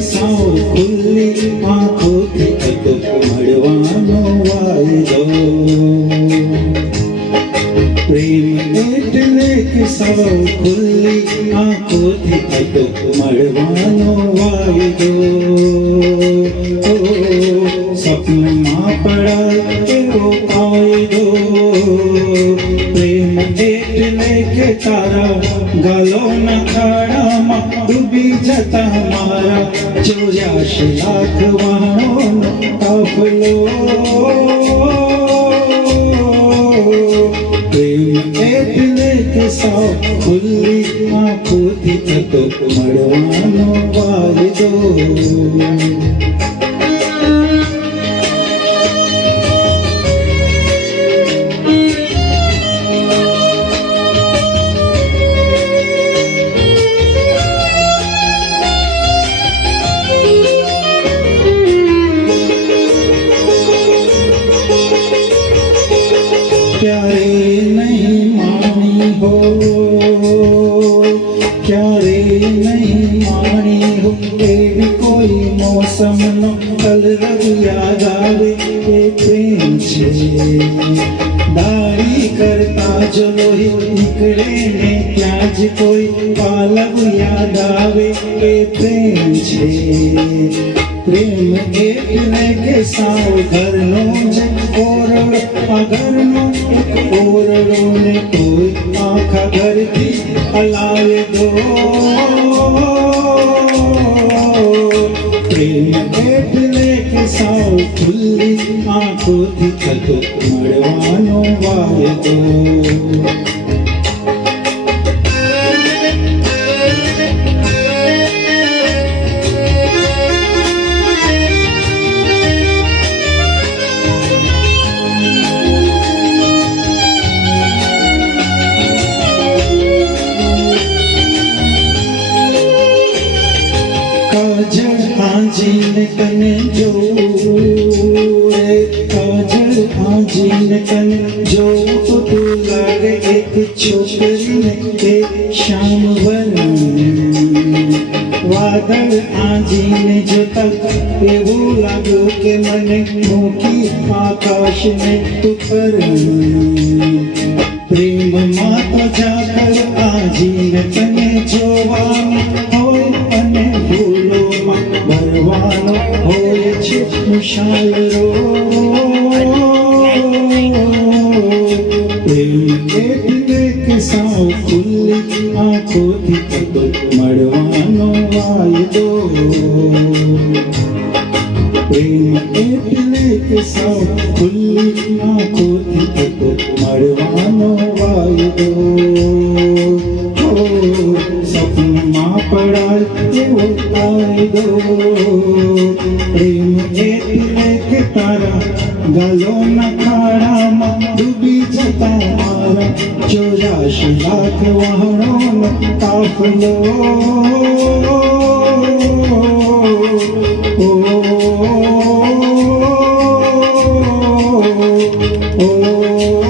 સૌ ખુલ્લી આંખોથી અટક મળવાનો વાયદો પ્રેમ એટલે કે સૌ ખુલ્લી આંખોથી અટક મળવાનો વાયદો સપનમાં પડાય એવો કાયદો પ્રેમ એટલે કે તારા ગાલોના ખાડામાં ડૂબી જતા મારા 84 લાખ વાહનોનો કાફલો પ્રેમ એટલે કે સૌ ખુલ્લી આંખોથી અટક મળવાનો વાયદો क्यारे नहीं मानी हो क्यारे नहीं मानी हो एवी कोई मौसम नो कलरव याद आवे ए प्रेम छे दाढ़ी करता जो लोही निकले ने ત્યાં જ કોઈ પાલવ યાદ આવે એ પ્રેમ છે પ્રેમ એટલે કે સાવ ઘરનો છે ઓરડો આ ઘરનો એક ઓરડો ને કોઈ આખા ઘરથી હલાવે દો પ્રેમ એટલે કે સાવ ખુલ્લી આંખોથી અટક મળવાનો વાયદો काजल आंजीने कने जो रे काजल आंजीने कने जो तो तू लागे एक छोकरी ने एक शाम बन वादल आंजीने जो तक એવું લાગ્યું કે મને મોટી આકાશ ને ઉપર પ્રેમમાં તો જાગર આંજીને તને જોવાનું હોય અને ભૂલોમાં ભરવાનો હોય છે મુશાયરો પ્રેમ એટલે કે સાવ ખુલ્લી આંખોથી અટક મળવાનો વાયદો પ્રેમ એટલે કે સાવ ખુલ્લી આંખોથી અટક મળવાનો વાયદો સપનમાં પડાય એવો કાયદો પ્રેમ એટલે કે તારા ગાલોના ખાડામાં ડૂબી જતા મારા 84 લાખ વાહનોનો કાફલો oh